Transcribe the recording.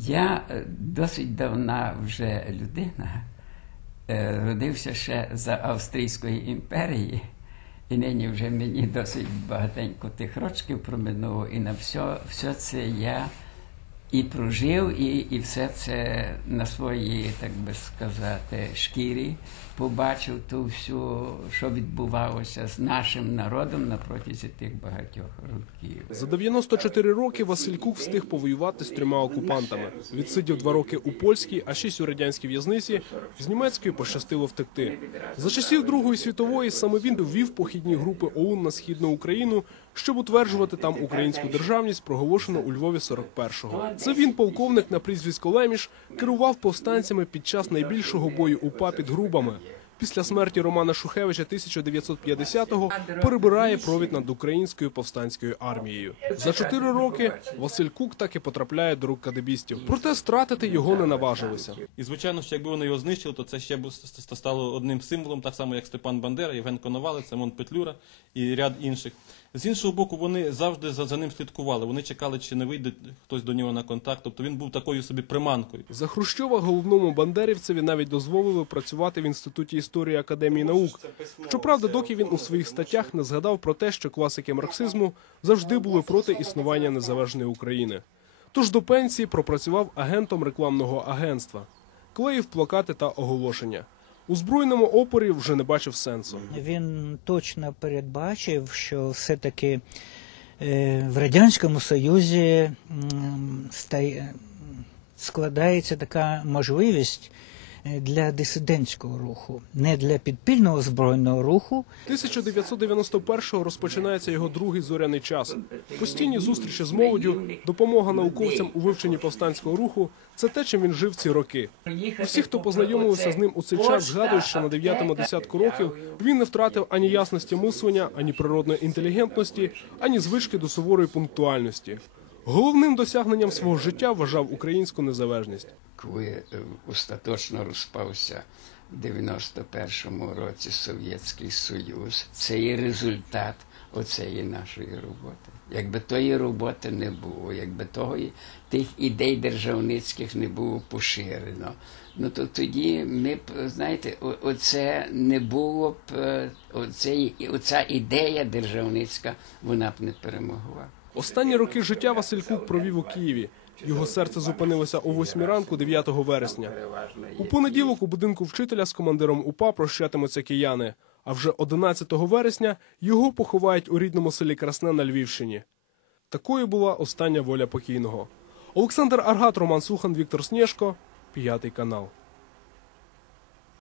Я е, досить давна вже людина, е, родився ще за Австрійської імперії, і нині вже мені досить багатенько тих рочків проминуло, і на все, все це я і прожив, і, і все це на своїй, так би сказати, шкірі побачив ту всю, що відбувалося з нашим народом на протязі тих багатьох років. За 94 роки Василь Кук встиг повоювати з трьома окупантами. Відсидів два роки у польській, а шість у радянській в'язниці. З німецької пощастило втекти. За часів Другої світової саме він ввів похідні групи ОУН на східну Україну, щоб утверджувати там українську державність, проголошену у Львові 41-го. Це він, полковник на прізвисько Леміш, керував повстанцями під час найбільшого бою УПА під Грубами. Після смерті Романа Шухевича 1950-го перебирає провід над українською повстанською армією. За чотири роки Василь Кук так і потрапляє до рук кадебістів. Проте стратити його не наважилися. І звичайно, що якби вони його знищили, то це ще б стало одним символом, так само як Степан Бандера, Євген Коновалець, Семен Петлюра і ряд інших. З іншого боку, вони завжди за, за ним слідкували. Вони чекали, чи не вийде хтось до нього на контакт. Тобто він був такою собі приманкою. За Хрущова головному бандерівцеві навіть дозволили працювати в інституті історії академії наук. Щоправда, доки він у своїх статтях не згадав про те, що класики марксизму завжди були проти існування незалежної України. Тож до пенсії пропрацював агентом рекламного агентства, клеїв плакати та оголошення. У збройному опорі вже не бачив сенсу. Він точно передбачив, що все-таки е, в Радянському Союзі складається така можливість для дисидентського руху, не для підпільного збройного руху, 1991-го розпочинається його другий зоряний час. Постійні зустрічі з молоддю, допомога науковцям у вивченні повстанського руху це те, чим він жив ці роки. Усі, хто познайомилися з ним у цей час, згадують, що на дев'ятому десятку років він не втратив ані ясності мислення, ані природної інтелігентності, ані звички до суворої пунктуальності. Головним досягненням свого життя вважав українську незалежність. коли е, остаточно розпався в 91-му році Совєтський Союз, це є результат оцеї нашої роботи. Якби тої роботи не було, якби того і- тих ідей державницьких не було поширено, ну то тоді ми б, знаєте, оце не було б е, оцеї, оця ідея державницька, вона б не перемогла. Останні роки життя Василь Кук провів у Києві. Його серце зупинилося о 8 ранку 9 вересня. У понеділок у будинку вчителя з командиром УПА прощатимуться кияни. А вже 11 вересня його поховають у рідному селі Красне на Львівщині. Такою була остання воля покійного. Олександр Аргат, Роман Сухан, Віктор Снєшко, п'ятий канал.